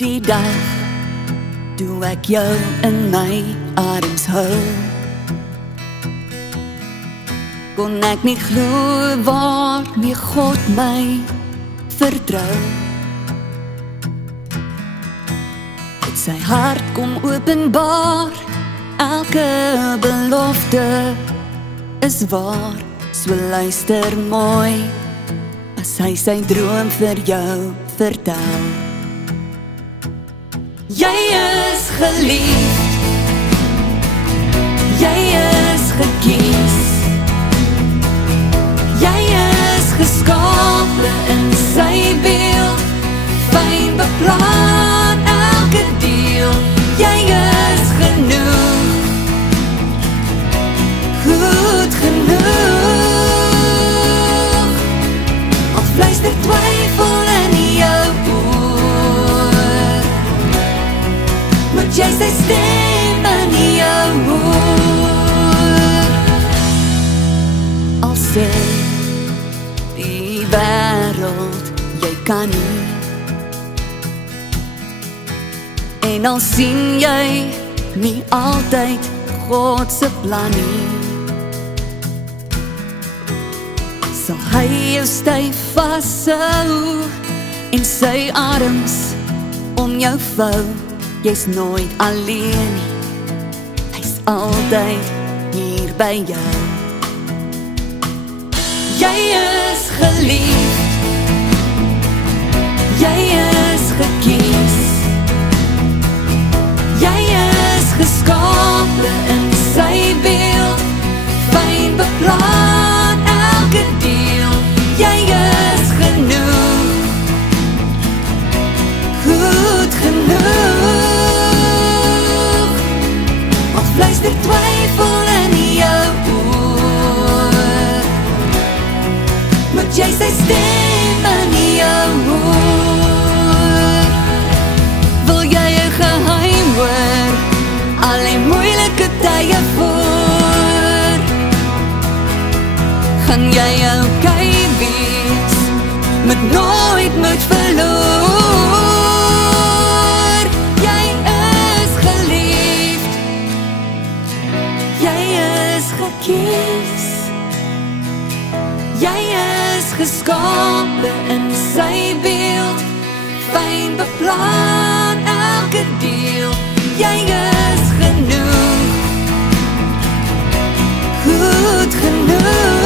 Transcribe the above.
Die dag toe ek jou in my arms hou, kon ek nie glo waarmee God my vertrou. Het sy hart kom openbaar, elke belofte is waar. So luister mooi, as hy sy droom vir jou vertel. Jy is geliefd, jy is gekies, jy is geskape in sy beeld, fyn beplan elke deel. Jy is genoeg, goed genoeg. Al fluister twyfel in jou oor, moet jy sy stem in jou hoor. Al sê die wêreld jy kan nie, en al sien jy nie altyd God se plan nie, sal hy jou styf vashou en sy arms om jou vou. Jy's nooit alleen nie, hy's altyd hier by jou. Jy is geliefd, jy is gekies, jy is geskape in sy beeld, fyn beplan elke deel. Jy is genoeg, goed genoeg. Al fluister twyfel in jou oor, moet jy sy stem in jou hoor. Wil jy 'n geheim hoor, al die moeilike tye voor, gaan jy okay wees, met nooit moed verloor. Jy is geliefd, jy is gekies, jy is geskape in sy beeld, fyn beplan elke deel. Jy is genoeg, goed genoeg.